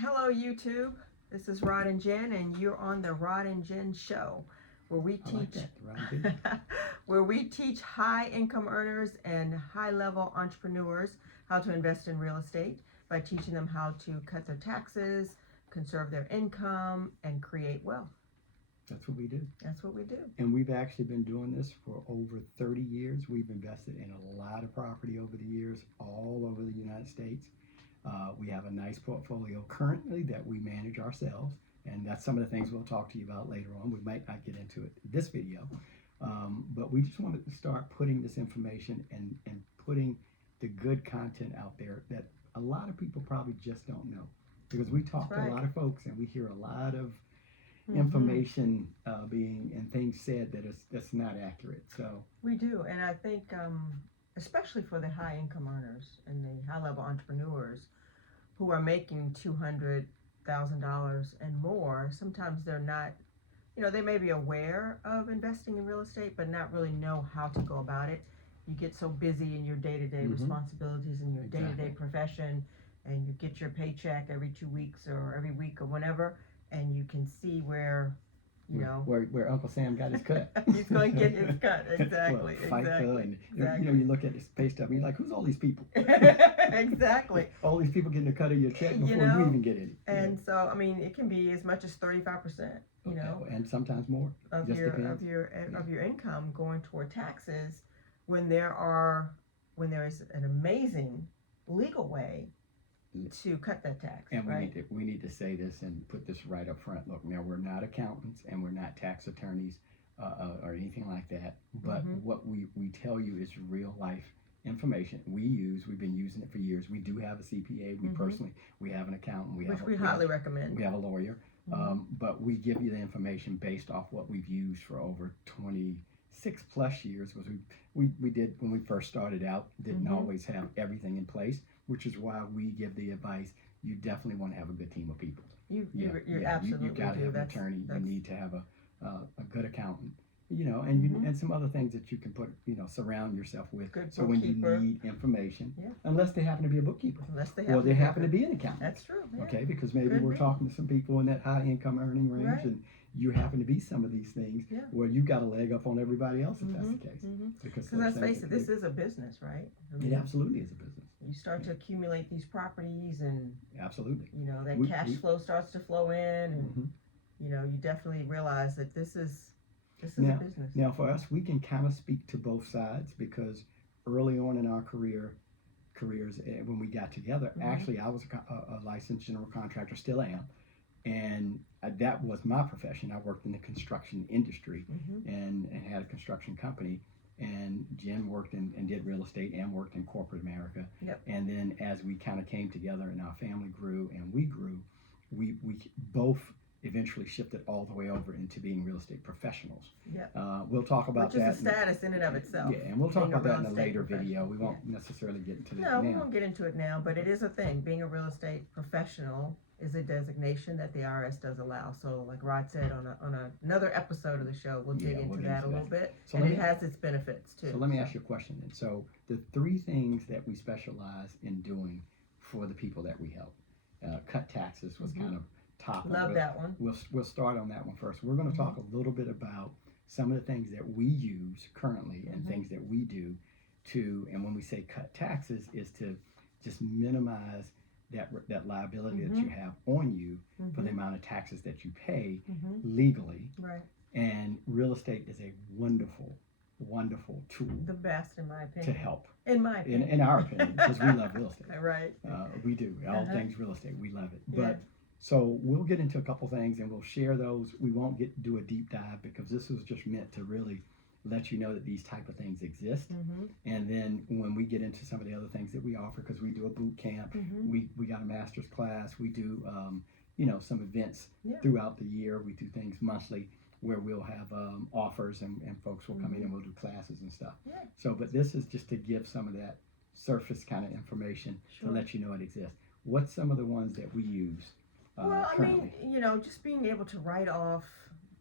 Hello, YouTube. This is Rod and Jen, and you're on the Rod and Jen Show, where we I like teach that, right? where we teach high income earners and high level entrepreneurs how to invest in real estate by teaching them how to cut their taxes, conserve their income, and create wealth. That's what we do. That's what we do. And we've actually been doing this for over 30 years. We've invested in a lot of property over the years, all over the United States. We have a nice portfolio currently that we manage ourselves, and that's some of the things we'll talk to you about later on. We might not get into it in this video, but we just wanted to start putting this information and putting the good content out there that a lot of people probably just don't know. Because we talk to a lot of folks and we hear a lot of information being and things said that's not accurate. So we do, and I think especially for the high income earners and the high level entrepreneurs who are making $200,000 and more, sometimes they're not, they may be aware of investing in real estate, but not really know how to go about it. You get so busy in your day-to-day responsibilities in your day-to-day profession, and you get your paycheck every 2 weeks or every week or whenever, and you can see where where Uncle Sam got his cut. He's going to get his cut. Exactly. Well, exactly. And exactly. You look at this pay stub and you're like, who's all these people? Exactly. All these people getting a cut of your check before you even get any. And so, I mean, it can be as much as 35%. And sometimes more. Of Just your depends. of your income going toward taxes, when there is an amazing legal way to cut that tax. And right? we need to say this and put this right up front. Look, now we're not accountants and we're not tax attorneys or anything like that. But what we tell you is real life information. We've been using it for years. We do have a CPA. We have an accountant. Which we highly recommend. We have a lawyer. But we give you the information based off what we've used for over 26 plus years. Because we did, when we first started out, didn't always have everything in place, which is why we give the advice. You definitely want to have a good team of people. You absolutely you got to do. have an attorney. You need to have a good accountant. And some other things that you can put, surround yourself with. Good so when you need information, unless they happen to be a bookkeeper, or they happen to be an accountant. That's true. Yeah. Okay, because maybe we're talking to some people in that high income earning range, and you happen to be some of these things where you got a leg up on everybody else if that's the case. Because let's face it, this is a business, right? It absolutely is a business. You start to accumulate these properties, and absolutely, that cash flow starts to flow in, and you definitely realize that this is a business. Now, for us, we can kind of speak to both sides because early on in our careers, when we got together, actually, I was a licensed general contractor, still am, and that was my profession. I worked in the construction industry and had a construction company. And Jen worked and did real estate and worked in corporate America. And then as we kind of came together and our family grew and we grew, we both eventually shifted all the way over into being real estate professionals. We'll talk about that. Which is a status in and of itself. Yeah, and we'll talk about that in a later video. We won't necessarily get into that now. No, we won't get into it now, but it is a thing. Being a real estate professional is a designation that the IRS does allow. So like Rod said on another episode of the show, we'll dig into that a little bit. So and it has its benefits too. So let me ask you a question then. So the 3 things that we specialize in doing for the people that we help. Cut taxes was kind of top. Love that one. We'll start on that one first. We're going to talk a little bit about some of the things that we use currently and things that we do and when we say cut taxes is to just minimize that liability that you have on you for the amount of taxes that you pay legally. Right. And real estate is a wonderful tool. The best, in my opinion. To help. In my opinion. In our opinion, because we love real estate. Right. We do. All things real estate, we love it. But so we'll get into a couple things and we'll share those. We won't do a deep dive because this is just meant to really let you know that these type of things exist. And then when we get into some of the other things that we offer, because we do a boot camp, we got a master's class, we do some events throughout the year. We do things monthly where we'll have offers and folks will come in and we'll do classes and stuff. So, but this is just to give some of that surface kind of information to let you know it exists. What's some of the ones that we use currently? I mean, just being able to write off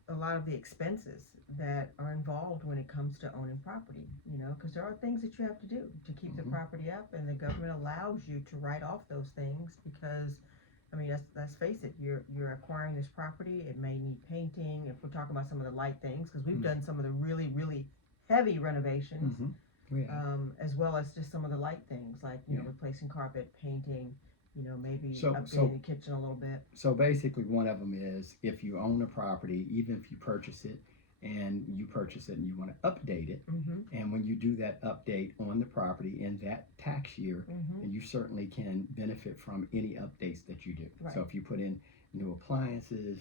a lot of the expenses that are involved when it comes to owning property, because there are things that you have to do to keep the property up, and the government allows you to write off those things because I mean, let's face it. You're acquiring this property. It may need painting. If we're talking about some of the light things, because we've done some of the really heavy renovations, as well as just some of the light things like replacing carpet, painting. Maybe updating the kitchen a little bit. So basically, one of them is if you own a property, even if you purchase it and you want to update it, and when you do that update on the property in that tax year, then you certainly can benefit from any updates that you do. Right. So if you put in new appliances,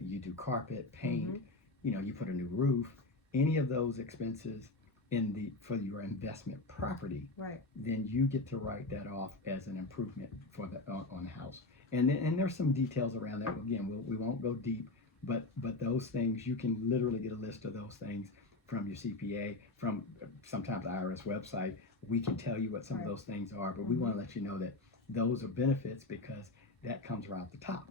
you do carpet, paint, you put a new roof, any of those expenses for your investment property, right, then you get to write that off as an improvement for on the house. And there's some details around that. Again, we won't go deep, but those things, you can literally get a list of those things from your CPA, from sometimes the IRS website. We can tell you what some of those things are, but we want to let you know that those are benefits because that comes right off the top.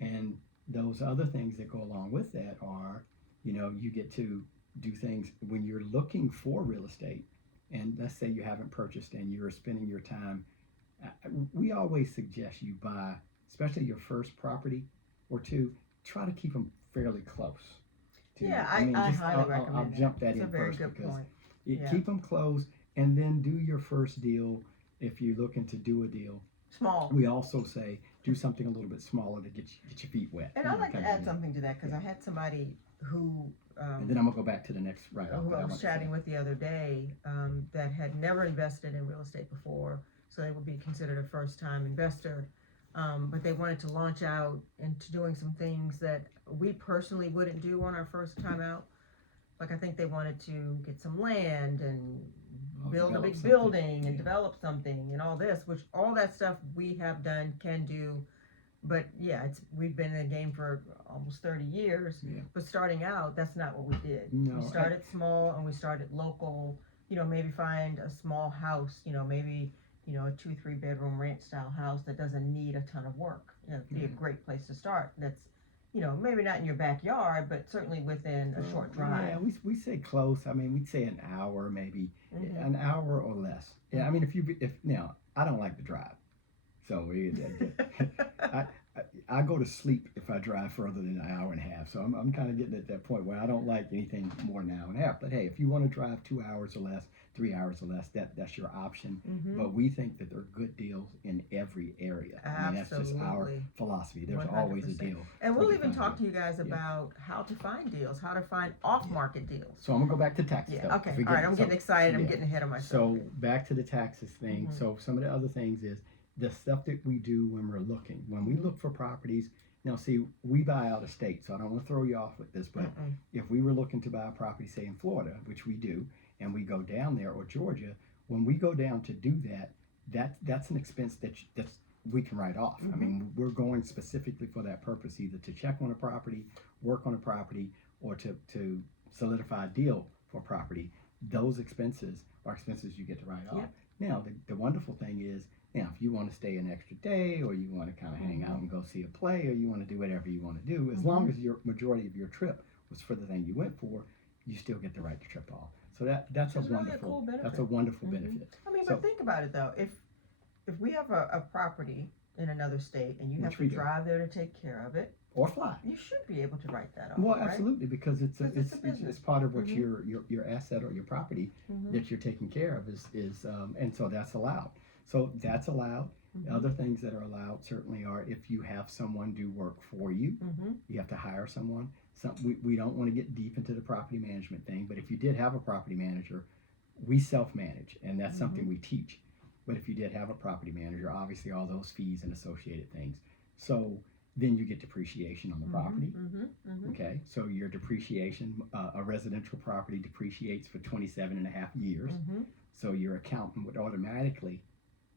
And those other things that go along with that are, you get to do things when you're looking for real estate, and let's say you haven't purchased and you're spending your time. We always suggest you buy, especially your first property or two, try to keep them fairly close. I highly recommend. I'll jump that in first because keep them close, and then do your first deal if you're looking to do a deal. Small. We also say do something a little bit smaller to get your feet wet. And I'd like to add something to that because I had somebody who. And then I'm gonna go back to the next who I was chatting with the other day that had never invested in real estate before, so they would be considered a first-time investor. But they wanted to launch out into doing some things that we personally wouldn't do on our first time out. Like I think they wanted to get some land and build a big building and develop something and all this, which all that stuff we have done, can do. But we've been in the game for almost 30 years. Yeah. But starting out, that's not what we did. No, we started small and we started local. Maybe find a small house. Maybe a 2-3 bedroom ranch style house that doesn't need a ton of work. It'd be a great place to start. That's maybe not in your backyard, but certainly within a short drive. Yeah, we say close. I mean, we'd say an hour, maybe an hour or less. Yeah, I mean, if now I don't like to drive, so I go to sleep if I drive further than an hour and a half. So I'm kind of getting at that point where I don't like anything more than an hour and a half. But hey, if you want to drive 2 hours or less, 3 hours or less, that's your option. But we think that there are good deals in every area. I mean, that's just our philosophy. There's 100%. Always a deal. And we'll even talk to you guys about how to find deals, how to find off-market deals. So I'm gonna go back to taxes. Yeah. Okay. All right. I'm getting excited. I'm getting ahead of myself. So back to the taxes thing. So some of the other things is the stuff that we do when we're looking. When we look for properties, now see, we buy out of state, so I don't want to throw you off with this, but if we were looking to buy a property, say in Florida, which we do, and we go down there, or Georgia, when we go down to do that's an expense that's we can write off. I mean, we're going specifically for that purpose, either to check on a property, work on a property, or to solidify a deal for property. Those expenses are expenses you get to write off. Now, the wonderful thing is, now, if you want to stay an extra day, or you want to kind of hang out and go see a play, or you want to do whatever you want to do, as long as your majority of your trip was for the thing you went for, you still get to write the trip off. So that's a wonderful benefit. I mean, but think about it though. If we have a property in another state and you have to drive there to take care of it, or fly, you should be able to write that off. Well, right? absolutely, because it's part of what your asset or your property that you're taking care of is and so that's allowed. So that's allowed. Other things that are allowed certainly are if you have someone do work for you, you have to hire someone. We don't want to get deep into the property management thing, but if you did have a property manager, we self-manage, and that's something we teach. But if you did have a property manager, obviously all those fees and associated things. So then you get depreciation on the property. Okay, so your depreciation, a residential property depreciates for 27 and a half years. So your accountant would automatically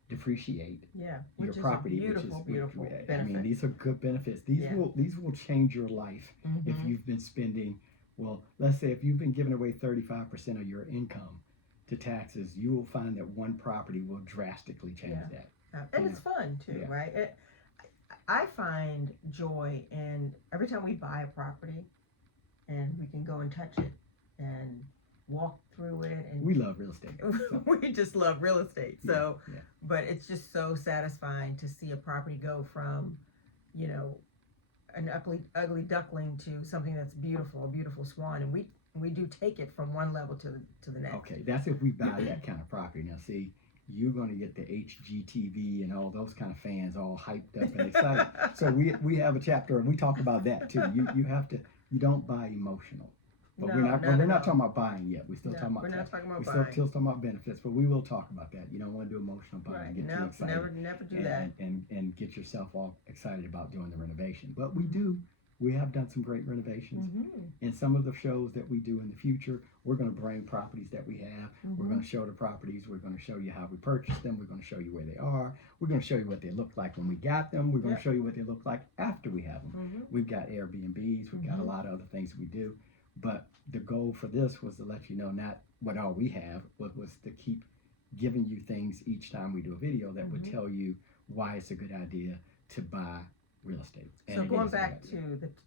depreciate your property, which is beautiful benefit. I mean, these are good benefits. These will change your life if you've been spending. Well, let's say if you've been giving away 35% of your income to taxes, you will find that one property will drastically change that. And it's fun too, right? I find joy in every time we buy a property and we can go and touch it and walk through it, and We love real estate. So, we just love real estate. yeah, So, yeah. but it's just so satisfying to see a property go from, you know, an ugly duckling to something that's beautiful, a beautiful swan, and we do take it from one level to the next. Okay, that's if we buy that kind of property. Now, see, you're going to get the HGTV and all those kind of fans all hyped up and excited. So we have a chapter and we talk about that too. You have to, you don't buy emotional. But we're not talking about buying yet. We're still talking about We're not talking about we're buying. still talking about benefits, but we will talk about that. You don't want to do emotional buying, Right. get too No, excited never do that. and get yourself all excited about doing the renovation. But we have done some great renovations. Mm-hmm. And some of the shows that we do in the future, we're going to bring properties that we have. Mm-hmm. We're going to show the properties. We're going to show you how we purchased them. We're going to show you where they are. We're going to show you what they look like when we got them. We're going to show you what they look like after we have them. Mm-hmm. We've got Airbnbs. We've got a lot of other things we do. But the goal for this was to let you know not what all we have, but was to keep giving you things each time we do a video that would tell you why it's a good idea to buy real estate. So going back to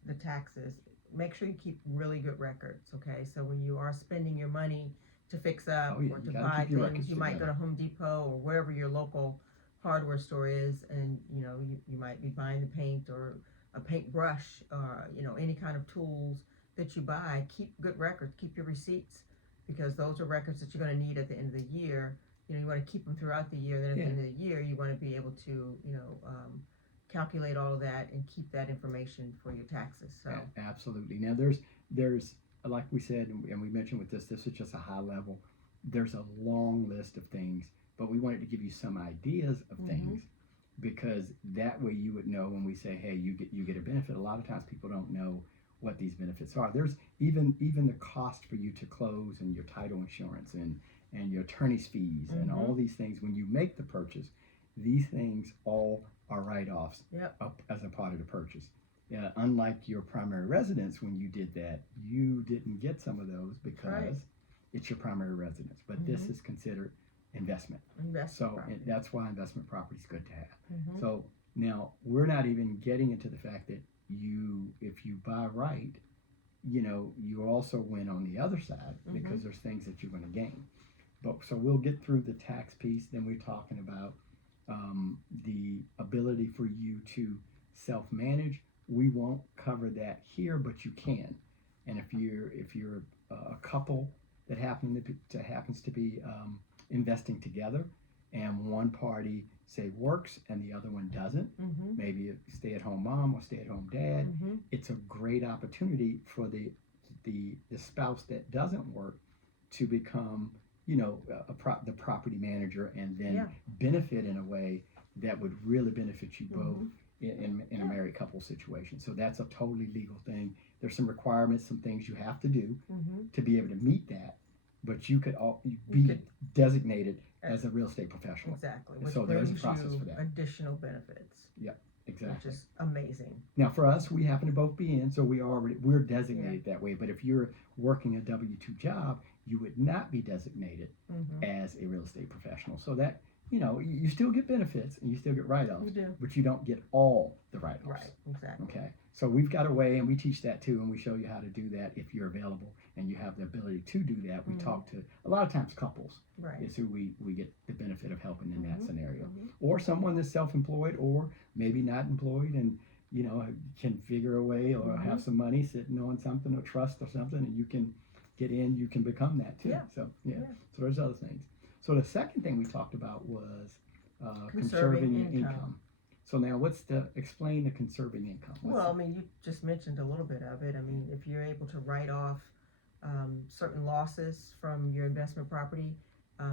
the taxes, make sure you keep really good records, okay? So when you are spending your money to fix up Oh, yeah, or you to gotta buy keep your things, records you might go together. to Home Depot or wherever your local hardware store is, and you know you might be buying the paint or a paintbrush or you know any kind of tools that you buy. Keep good records, keep your receipts, because those are records that you're going to need at the end of the year. You know, you want to keep them throughout the year. Then at the end of the year, you want to be able to, you know, calculate all of that and keep that information for your taxes. So Absolutely. Now there's like we said and we mentioned with this is just a high level. There's a long list of things, but we wanted to give you some ideas of things because that way you would know when we say, hey, you get a benefit. A lot of times people don't know what these benefits are. There's even the cost for you to close and your title insurance and your attorney's fees and all these things when you make the purchase. These things all are write-offs up as a part of the purchase. Unlike your primary residence, when you did that, you didn't get some of those because it's your primary residence. But this is considered investment. That's why investment property is good to have. So now we're not even getting into the fact that if you buy right, you know, you also win on the other side because there's things that you're going to gain. But so we'll get through the tax piece. Then we're talking about the ability for you to self-manage. We won't cover that here, but you can. And if you're a couple that happens to be investing together, and one party say works and the other one doesn't, maybe a stay-at-home mom or stay-at-home dad, it's a great opportunity for the spouse that doesn't work to become, you know, the property manager and then benefit in a way that would really benefit you both in a married couple situation. So that's a totally legal thing. There's some requirements, some things you have to do to be able to meet that, but you could be designated as a real estate professional. Exactly. So there's a process for that. Additional benefits. Yeah, exactly. Which is amazing. Now for us, we happen to both be in, so we're designated that way. But if you're working a W-2 job, you would not be designated as a real estate professional. So that, you know, you still get benefits and you still get write-offs, You do. but you don't get all the write-offs. Right. Exactly. Okay. So we've got a way, and we teach that too, and we show you how to do that if you're available and you have the ability to do that. We talk to a lot of times couples Right. is who we get the benefit of helping in that scenario, or someone that's self-employed or maybe not employed and you know can figure a way or have some money sitting on something or trust or something, and you can get in. You can become that too. Yeah. So so there's other things. So the second thing we talked about was Conserving conserving income. So now explain the conserving income. Well, I mean, you just mentioned a little bit of it. I mean, if you're able to write off certain losses from your investment property,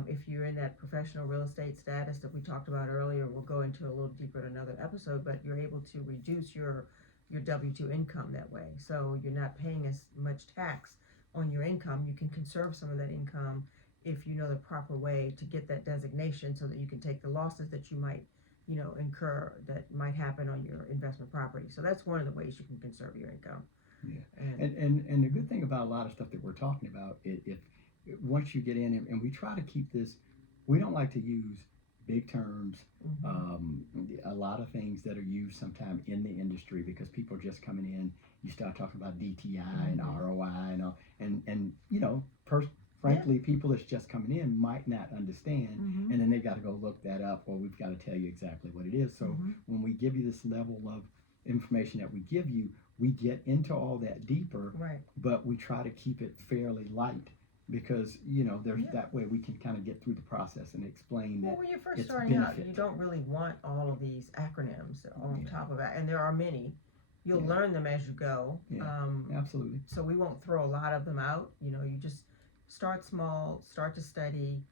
if you're in that professional real estate status that we talked about earlier, we'll go into a little deeper in another episode, but you're able to reduce your W-2 income that way. So you're not paying as much tax on your income. You can conserve some of that income if you know the proper way to get that designation so that you can take the losses that you might incur that might happen on your investment property. So that's one of the ways you can conserve your income. Yeah, and the good thing about a lot of stuff that we're talking about, if once you get in, and we try to keep this, we don't like to use big terms, a lot of things that are used sometime in the industry because people are just coming in, you start talking about DTI and ROI and all, and you know, frankly, people that's just coming in might not understand, Mhm. and then they got to go look that up, or we've got to tell you exactly what it is. So Mhm. when we give you this level of information that we give you, we get into all that deeper, Right. but we try to keep it fairly light because there's Yeah. that way we can kind of get through the process and explain Well, that when you're first it's starting out, benefit. you don't really want all of these acronyms on Yeah. top of that, and there are many. You'll Yeah. learn them as you go. Yeah. Absolutely. So we won't throw a lot of them out. You just start small, start to study.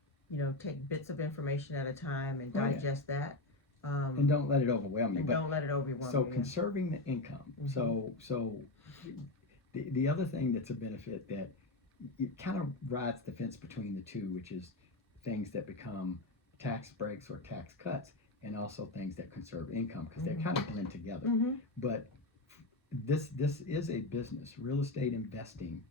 Take bits of information at a time and Oh, yeah. digest that. And don't let it overwhelm you. And But don't let it overwhelm so you. conserving the income. Mhm. So the other thing that's a benefit that it kind of rides the fence between the two, which is things that become tax breaks or tax cuts, and also things that conserve income because they kind of blend together. Mhm. But this is a business. Real estate investing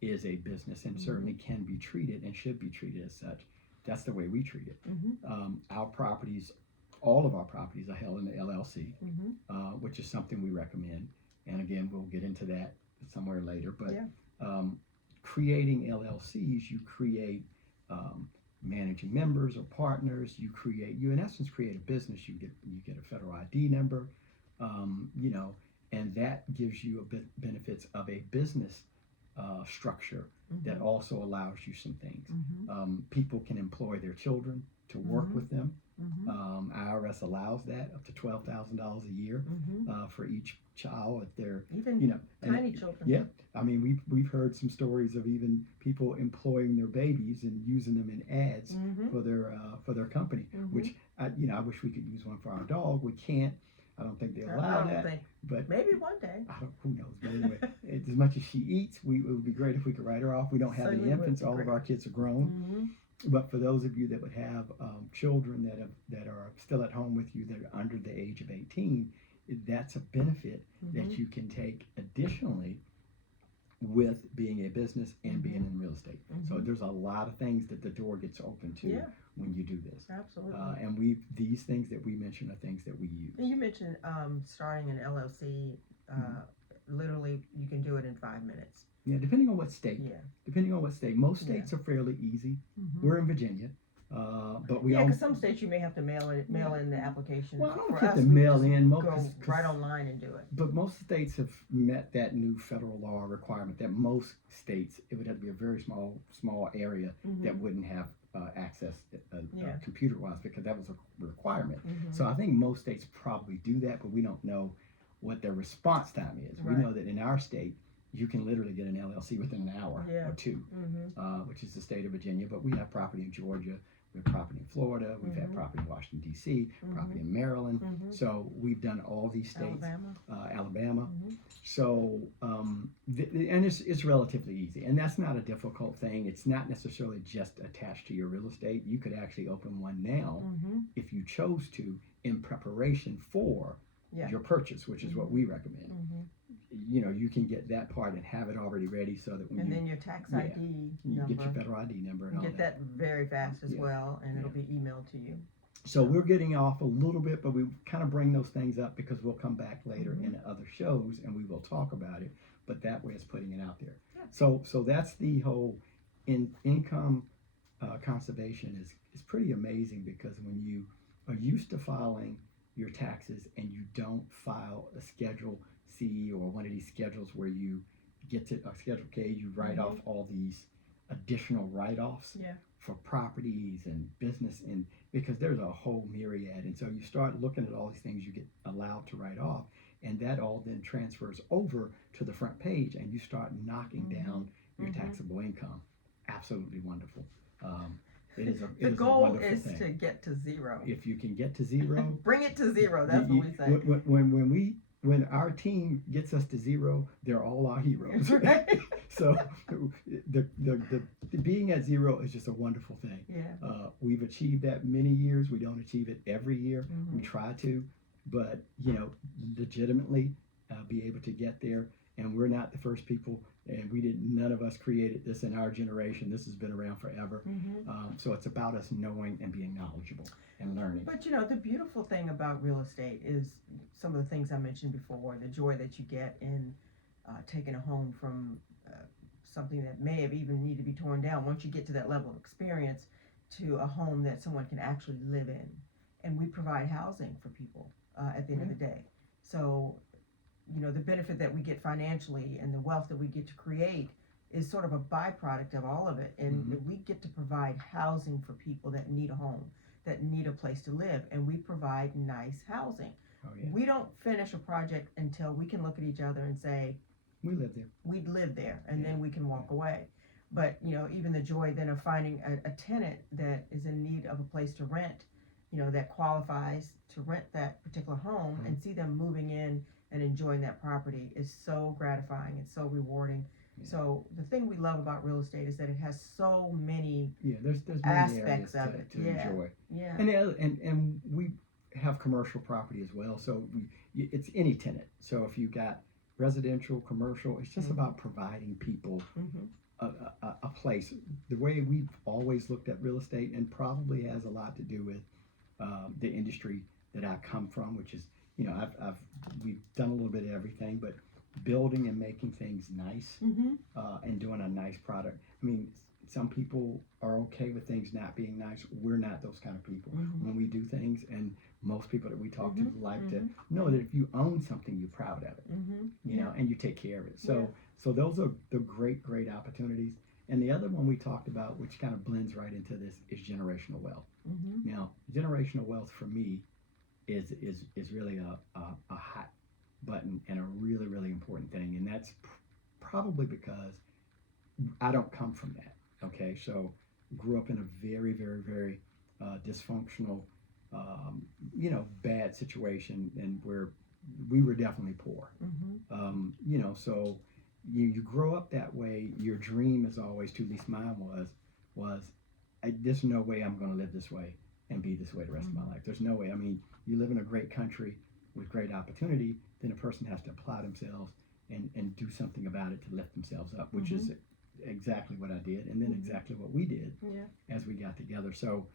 is a business and certainly can be treated and should be treated as such. That's the way we treat it. Mhm. Our properties, all of our properties are held in the LLC, Mhm. which is something we recommend. And again, we'll get into that somewhere later. But Yeah. creating LLCs, you create managing members or partners. You in essence create a business. You get a federal ID number, and that gives you benefits of a business structure that also allows you some things. Mhm. People can employ their children to work Mhm. with them. Mhm. IRS allows that up to $12,000 a year Mhm. for each child if they're Even and tiny children. yeah. I mean, we've heard some stories of even people employing their babies and using them in ads Mhm. for their company. Mhm. Which I wish we could use one for our dog. We can't. I don't think they I allow don't that. think. But Maybe one day. who knows? But anyway, as much as she eats, it would be great if we could write her off. We don't have Certainly any would infants. be All of great. our kids are grown. Mhm. But for those of you that would have children that are still at home with you that are under the age of 18, that's a benefit that Mhm. you can take additionally with being a business and being in real estate. So Mhm. there's a lot of things that the door gets open to Yeah. when you do this. Absolutely. And these things that we mentioned are things that we use. And you mentioned starting an LLC. Literally, you can do it in 5 minutes. Yeah, depending on what state. Yeah. Depending on what state. Most Yeah. states are fairly easy. Mhm. We're in Virginia, but we Yeah, all. because some states you may have to mail in the application. Well, I don't For have to us, we mail just in. Go 'Cause right online and do it. But most states have met that new federal law requirement that most states, it would have to be a very small area that wouldn't have access Yeah. computer-wise because that was a requirement. Mhm. So I think most states probably do that, but we don't know what their response time is. We Right. know that in our state, you can literally get an LLC within an hour Yeah. or two, Mhm. which is the state of Virginia. But we have property in Georgia, we have property in Florida, we've had property in Washington, D.C., property in Maryland. Mhm. So we've done all these states. Alabama. Alabama. Mhm. So, and it's relatively easy, and that's not a difficult thing. It's not necessarily just attached to your real estate. You could actually open one now Mhm. if you chose to, in preparation for Yeah. your purchase, which is what we recommend. Mhm. You can get that part and have it already ready so that when And you then your tax Yeah. ID you number. get your federal ID number and You all get that very fast as Yeah. well, and it'll Yeah. be emailed to you. So we're getting off a little bit, but we kind of bring those things up because we'll come back later in other shows and we will talk about it. But that way, it's putting it out there. Yeah. So that's the whole income conservation is pretty amazing because when you are used to filing your taxes and you don't file a Schedule C or one of these schedules where you get to a Schedule K, you write off all these additional write-offs Yeah. for properties and business, and because there's a whole myriad, and so you start looking at all these things you get allowed to write off, and that all then transfers over to the front page, and you start knocking down your taxable income. Absolutely wonderful. The goal is to get to zero. If you can get to zero, Bring it to zero. That's what we say. When our team gets us to zero, they're all our heroes. Right. So the being at zero is just a wonderful thing. Yeah. We've achieved that many years. We don't achieve it every year. We try to, but legitimately be able to get there. And we're not the first people, and none of us created this in our generation. This has been around forever. So it's about us knowing and being knowledgeable and learning. But the beautiful thing about real estate is some of the things I mentioned before, the joy that you get in taking a home from something that may have even need to be torn down, once you get to that level of experience, to a home that someone can actually live in. And we provide housing for people at the end of the day. So, you know, the benefit that we get financially and the wealth that we get to create is sort of a byproduct of all of it. And we get to provide housing for people that need a home, that need a place to live, and we provide nice housing. Oh, yeah. We don't finish a project until we can look at each other and say, we live there. we'd live there, and then we can walk away. But, you know, even the joy then of finding a tenant that is in need of a place to rent, you know, that qualifies to rent that particular home, and see them moving in and enjoying that property is so gratifying. It's so rewarding. Yeah. So the thing we love about real estate is that it has so many there's many aspects areas of it. to enjoy. Yeah. And we have commercial property as well. So it's any tenant. So if you got residential, commercial, it's just about providing people a place. The way we've always looked at real estate, and probably has a lot to do with the industry that I come from, which is, you know, we've done a little bit of everything, but building and making things nice and doing a nice product. I mean, some people are okay with things not being nice. We're not those kind of people. When we do things, and most people that we talk to like to know that if you own something, you're proud of it, you know, and you take care of it. So those are the great opportunities. And the other one we talked about, which kind of blends right into this, is generational wealth. Now, generational wealth for me is really a hot button and a really important thing, and that's probably because I don't come from that. Okay, so grew up in a very dysfunctional, you know, bad situation, and where we were definitely poor. You know, so you grow up that way. Your dream is always to, at least mine was there's no way I'm going to live this way and be this way the rest of my life. There's no way. I mean, you live in a great country with great opportunity, then a person has to apply themselves and do something about it to lift themselves up, which is exactly what I did, and then exactly what we did as we got together. So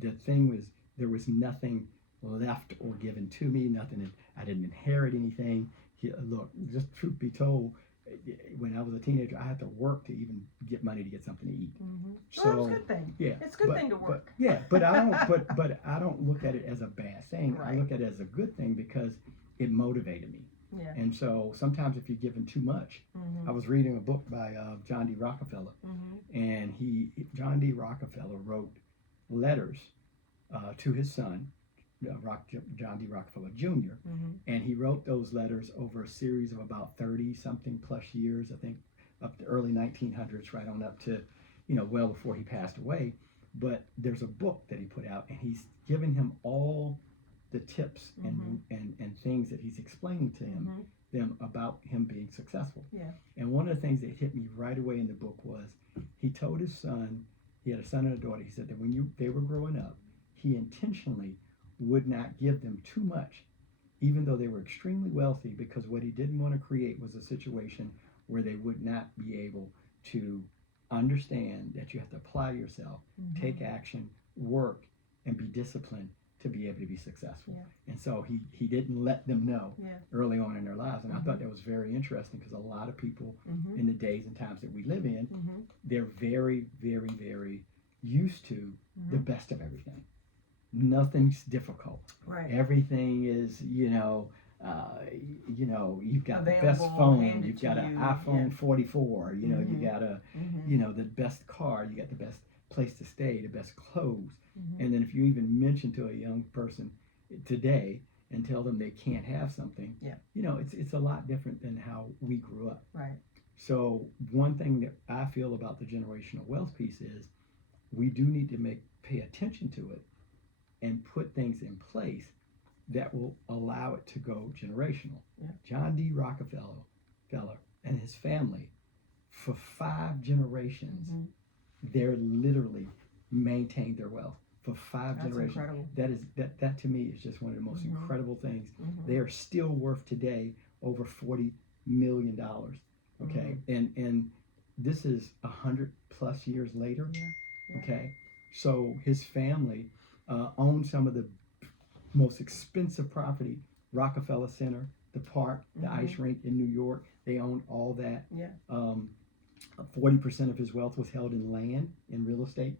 the thing was, there was nothing left or given to me, nothing. I didn't inherit anything. Look, just truth be told, when I was a teenager, I had to work to even get money to get something to eat. So that's a good thing. Yeah, it's a good thing to work. But I don't. But I don't look at it as a bad thing. Right. I look at it as a good thing because it motivated me. Yeah. And so sometimes if you're given too much, I was reading a book by John D. Rockefeller, and John D. Rockefeller wrote letters to his son, John D. Rockefeller Jr., and he wrote those letters over a series of about 30-something plus years, I think, up to early 1900s, right on up to, you know, well before he passed away. But there's a book that he put out, and he's given him all the tips and things that he's explaining to them about him being successful. Yeah. And one of the things that hit me right away in the book was, he told his son, he had a son and a daughter, he said that when they were growing up, he intentionally would not give them too much, even though they were extremely wealthy, because what he didn't want to create was a situation where they would not be able to understand that you have to apply yourself, take action, work, and be disciplined to be able to be successful. And so he didn't let them know early on in their lives. And I thought that was very interesting, because a lot of people in the days and times that we live in, they're very used to the best of everything. Nothing's difficult. Right. Everything is, you know, you've got Available, the best phone, handed you've got to an you. iPhone 44, you know, you got you know, the best car, you got the best place to stay, the best clothes. And then if you even mention to a young person today and tell them they can't have something, you know, it's a lot different than how we grew up. Right. So one thing that I feel about the generational wealth piece is, we do need to pay attention to it and put things in place that will allow it to go generational. John D. Rockefeller and his family, for 5 generations, they're literally maintained their wealth for 5 generations. Incredible. That to me is just one of the most incredible things. They are still worth today over $40 million. Okay, and this is 100+ years later. Okay, so his family owned some of the most expensive property, Rockefeller Center, the park, the ice rink in New York. They owned all that. 40% of his wealth was held in land, in real estate.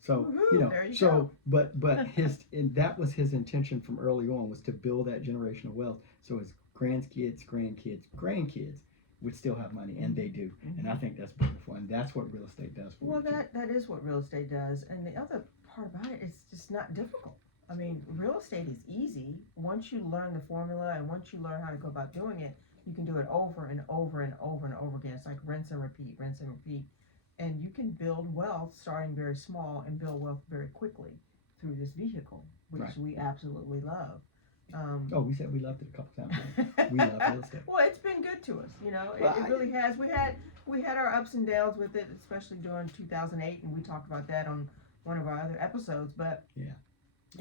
So Woohoo, there you go. but his and that was his intention from early on, was to build that generational wealth, so his grandkids would still have money, and they do. And I think that's beautiful, and that's what real estate does for Well, you. that is what real estate does, and the other part about it is just not difficult. I mean, real estate is easy once you learn the formula, and once you learn how to go about doing it. You can do it over and over and over and over again. It's like rinse and repeat, rinse and repeat, and you can build wealth starting very small and build wealth very quickly through this vehicle, which Right. we absolutely love. Oh, we said we loved it a couple times. We love real estate. Well, it's been good to us, you know. Well, It really has. We had our ups and downs with it, especially during 2008, and we talked about that on one of our other episodes. But Yeah.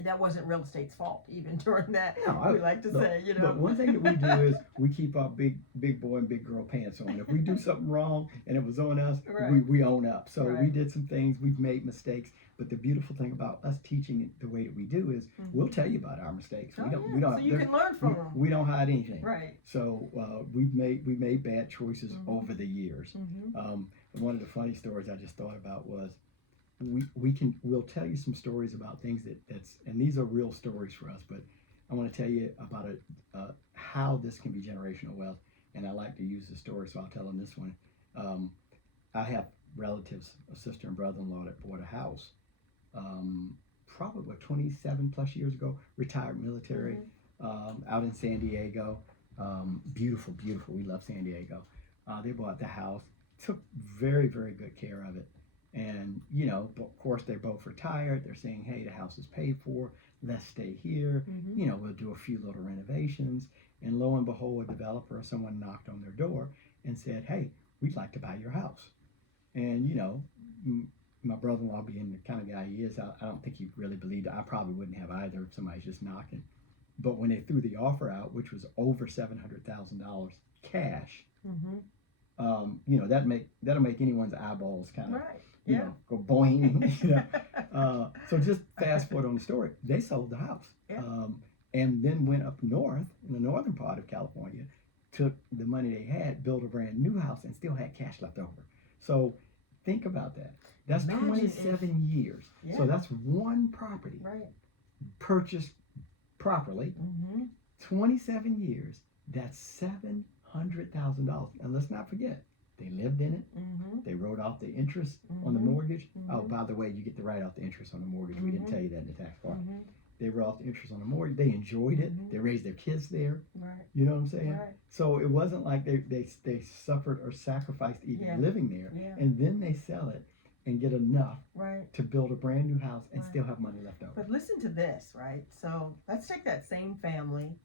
that wasn't real estate's fault, even during that. No, we like to say, you know. But one thing that we do is we keep our big boy and big girl pants on. If we do something wrong and it was on us, Right. we own up. So we Right. did some things, we've made mistakes. But the beautiful thing about us teaching it the way that we do is we'll tell you about our mistakes. Oh, We don't. yeah. We don't. So you can learn from them. We don't hide anything. Right. So we made bad choices over the years. Mm-hmm. One of the funny stories I just thought about was we'll tell you some stories about things and these are real stories for us. But I want to tell you about how this can be generational wealth, and I like to use the story, so I'll tell them this one. I have relatives, a sister and brother-in-law, that bought a house. Probably 27 plus years ago, retired military, out in San Diego. Beautiful. We love San Diego. They bought the house, took very, very good care of it. And, of course, they're both retired. They're saying, hey, the house is paid for. Let's stay here. We'll do a few little renovations. And lo and behold, a developer or someone knocked on their door and said, hey, we'd like to buy your house. And, my brother-in-law, being the kind of guy he is, I don't think he really believed it. I probably wouldn't have either if somebody's just knocking. But when they threw the offer out, which was over $700,000 cash, that'll make anyone's eyeballs kind of, right. go boing. So just fast forward on the story. They sold the house, and then went up north in the northern part of California, took the money they had, built a brand new house, and still had cash left over. So think about that. That's Imagine 27 years. Yeah. So that's one property Right. purchased properly. 27 years. That's $700,000. And let's not forget, they lived in it. They wrote off the interest on the mortgage. Oh, by the way, you get to write off the interest on the mortgage. We didn't tell you that in the tax part. They wrote off the interest on the mortgage. They enjoyed it. They raised their kids there. Right. You know what I'm saying? Right. So it wasn't like they suffered or sacrificed even living there. Yeah. And then they sell it and get enough Right. to build a brand new house and Right. still have money left over. But listen to this, right? So let's take that same family,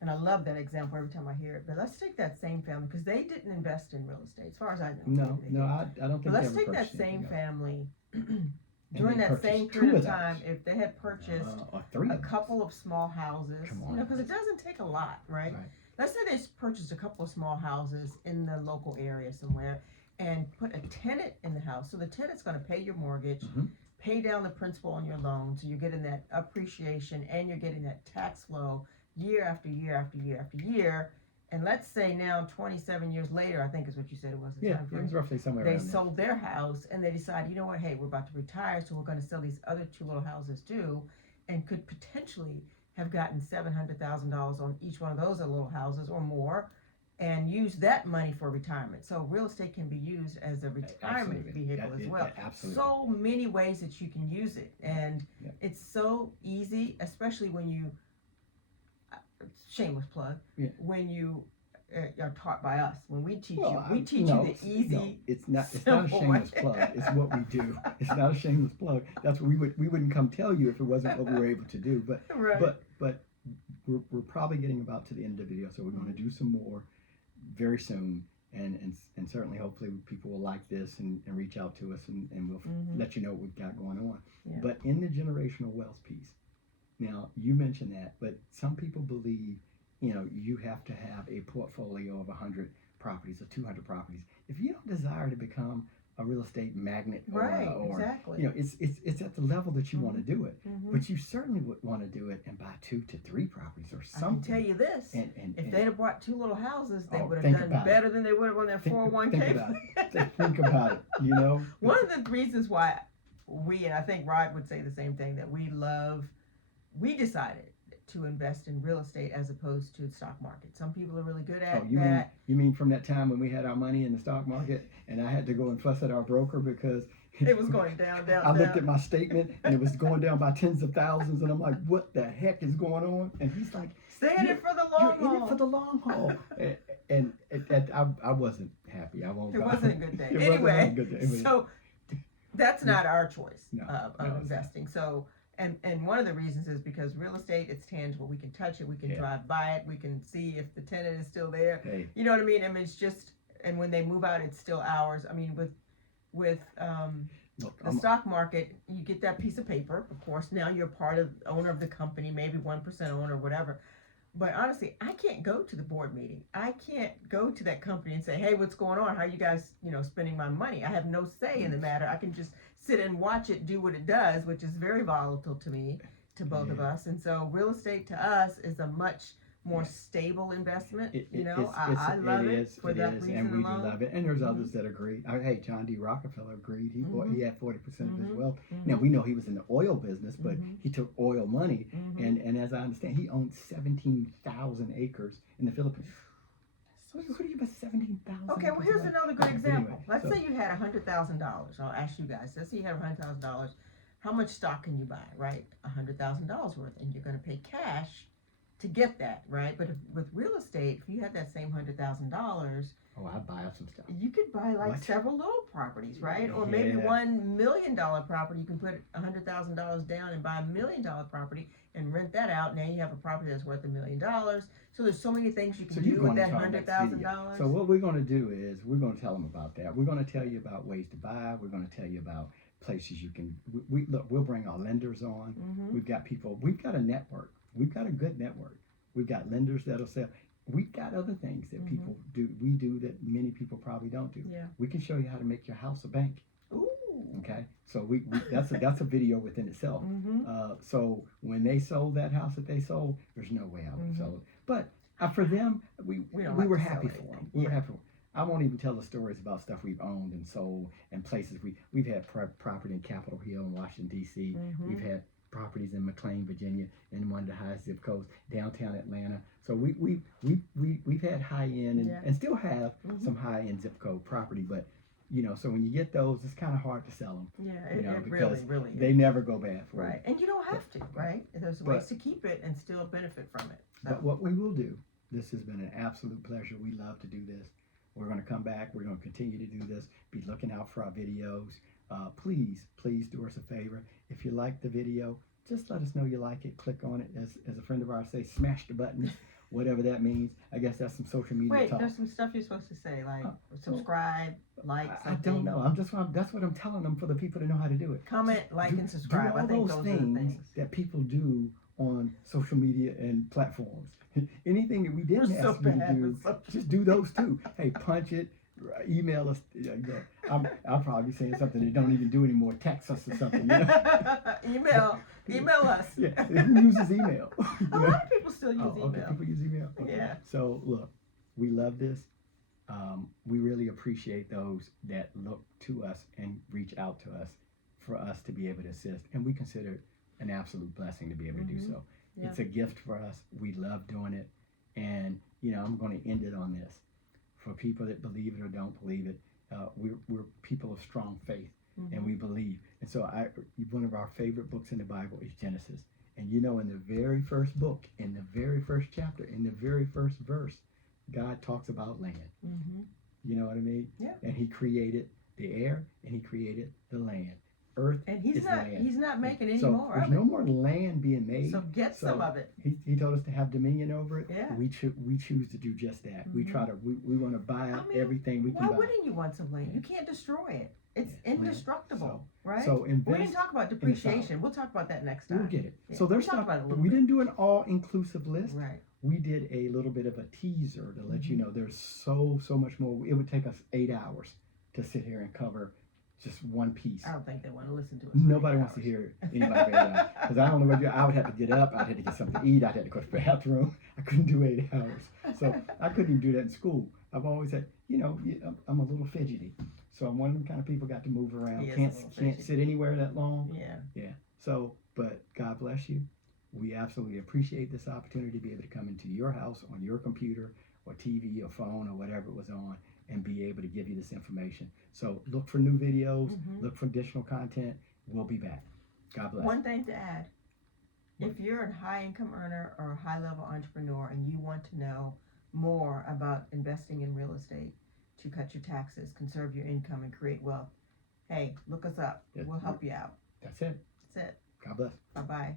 and I love that example every time I hear it. But let's take that same family, because they didn't invest in real estate, as far as I know. No, They no, didn't. I don't think But let's they take ever that purchased same anything else. family And during they that same purchased period two of those. time. If they had purchased Or three a of those. couple of small houses, Come on. because it doesn't take a lot, right? Right. Let's say they purchased a couple of small houses in the local area somewhere, and put a tenant in the house. So the tenant's going to pay your mortgage, pay down the principal on your loan, so you're getting that appreciation and you're getting that tax flow year after year after year after year. And let's say now 27 years later, I think is what you said it was. The Yeah, time it frame. was roughly somewhere They around there. sold their house and they decided, you know what, hey, we're about to retire, so we're going to sell these other two little houses too, and could potentially have gotten $700,000 on each one of those little houses or more, and use that money for retirement. So real estate can be used as a retirement Absolutely. vehicle as well. Absolutely. So many ways that you can use it, and it's so easy, especially when you, shameless plug, when you are taught by us. When we teach you the easy. No, it's not a shameless plug. It's what we do. It's not a shameless plug. That's what we wouldn't come tell you if it wasn't what we were able to do. But Right. but we're probably getting about to the end of the video, so we're going to do some more very soon, and certainly hopefully people will like this and reach out to us, and we'll let you know what we've got going on. Yeah. But in the generational wealth piece, now you mentioned that, but some people believe you have to have a portfolio of 100 properties or 200 properties. If you don't desire to become a real estate magnate, Right, or exactly. you know, it's at the level that you want to do it. Mhm. But you certainly would want to do it and buy 2 to 3 properties or I can something. tell you this: if they'd have bought 2 little houses, they Oh, would have think done about it. better than they would have on their Think 401k. about it. Think about it. You know, One of the reasons why we, and I think Rod would say the same thing, that we decided to invest in real estate as opposed to the stock market. Some people are really good at that. You mean from that time when we had our money in the stock market and I had to go and fuss at our broker because It was going down, down, I looked down. at my statement and it was going down by tens of thousands, and I'm like, what the heck is going on? And he's like, Stay in it for the long you're in it haul. for the long haul. and I wasn't happy. I won't. It wasn't a good day. It wasn't a Anyway, good day. It was- so that's not our choice No, of no, it's not. investing. So, and one of the reasons is because real estate, it's tangible. We can touch it. We can Yeah. drive by it. We can see if the tenant is still there. Hey, You know what I mean? I mean, it's just, and when they move out, it's still ours. I mean, with look, the stock market, you get that piece of paper. Of course, now you're part of owner of the company, maybe 1% owner, whatever. But honestly, I can't go to the board meeting. I can't go to that company and say, "Hey, what's going on? How are you guys, spending my money?" I have no say in the matter. I can just sit and watch it do what it does, which is very volatile to me, to both of us. And so, real estate to us is a much more stable investment. I love it for that reason and we alone. do love it. And there's others that agree. Hey, John D. Rockefeller agreed. He had 40% of his Mhm. wealth. Mhm. Now we know he was in the oil business, but Mhm. he took oil money, Mhm. and as I understand, he owned 17,000 acres in the Philippines. So who do you buy 17,000? Okay, well, here's another good Okay, example. anyway, Let's so- say you had $100,000. I'll ask you guys. Let's say you have $100,000. How much stock can you buy, right? $100,000 worth, and you're going to pay cash to get that, right? But with real estate, if you had that same $100,000, Oh, I'd buy up some stuff. you could buy like What? several little properties, right? Or maybe Yeah. $1 million property. You can put $100,000 down and buy $1 million property and rent that out. Now you have a property that's worth $1 million. So there's so many things you can So you're do with going that to talk next video. $100,000. So what we're going to do is we're going to tell them about that. We're going to tell you about ways to buy. We're going to tell you about places you can. Look. We'll bring our lenders on. Mhm. We've got people. We've got a network. We've got a good network. We've got lenders that'll sell. We've got other things that people do. We do that many people probably don't do. Yeah. We can show you how to make your house a bank. Ooh. Okay. So that's a video within itself. Mm-hmm. So when they sold that house that they sold, there's no way I would sell it. But for them, we don't like were to sell happy for anything. them. We were Yeah. happy for them. I won't even tell the stories about stuff we've owned and sold and places we've had property in Capitol Hill in Washington D.C. Mhm. We've had properties in McLean, Virginia, in one of the highest zip codes, downtown Atlanta. So we've had high end Yeah. and still have Mhm. some high end zip code property, but so when you get those, it's kind of hard to sell them. Yeah, You know, it because really is. They never go bad for you. Right, and you don't have to, right? There's ways to keep it and still benefit from it. So. But what we will do, this has been an absolute pleasure. We love to do this. We're going to come back. We're going to continue to do this. Be looking out for our videos. Please do us a favor. If you like the video, just let us know you like it. Click on it. As a friend of ours say, smash the buttons, whatever that means. I guess that's some social media Wait, talk. there's some stuff you're supposed to say, like subscribe, like I something. don't know. That's what I'm telling them, for the people to know how to do it. Comment, like, and subscribe. Do I all think those those are the things. that people do on social media and platforms. Anything that we didn't We're so ask you to bad do, with social just do those too. Hey, punch it, email us. I'll probably be saying something they don't even do anymore. Text us or something. Email us. Yeah, who uses email? A lot of people still use Okay, email. people use email. Okay. Yeah. So look, we love this. We really appreciate those that look to us and reach out to us for us to be able to assist, and we consider it an absolute blessing to be able to do so. Yeah. It's a gift for us. We love doing it, and I'm going to end it on this. For people that believe it or don't believe it, we're people of strong faith, and we believe. And so, one of our favorite books in the Bible is Genesis. And in the very first book, in the very first chapter, in the very first verse, God talks about land. Mm-hmm. You know what I mean? Yeah. And He created the air, and He created the land. Earth And is land. he's not making any So more there's of it. no more land being made. So get some of it. He told us to have dominion over it. Yeah. We choose to do just that. We try to we want to buy up everything we can Why buy. wouldn't you want some land? You can't destroy it. It's Yeah, land. indestructible, right? So We invest. didn't talk about in the depreciation. We'll talk about that next time. We'll get it. Yeah, So there's we'll talk stuff. about it a little We bit. didn't do an all-inclusive list. Right. We did a little bit of a teaser to let you know there's so much more. It would take us 8 hours to sit here and cover just one piece. I don't think they want to listen to us. Nobody wants to hear anybody because I don't know what you. I would have to get up. I'd have to get something to eat. I'd have to go to the bathroom. I couldn't do 8 hours, so I couldn't even do that in school. I've always had, I'm a little fidgety, so I'm one of them kind of people got to move around. He is a Can't little can't fidgety. sit anywhere that long. Yeah. So, but God bless you. We absolutely appreciate this opportunity to be able to come into your house on your computer or TV or phone or whatever it was on and be able to give you this information. So look for new videos, look for additional content. We'll be back. God bless. One thing to add, if you're a high income earner or a high level entrepreneur and you want to know more about investing in real estate to cut your taxes, conserve your income, and create wealth, hey, look us up. Yeah. We'll help you out. That's it. That's it. God bless. Bye-bye.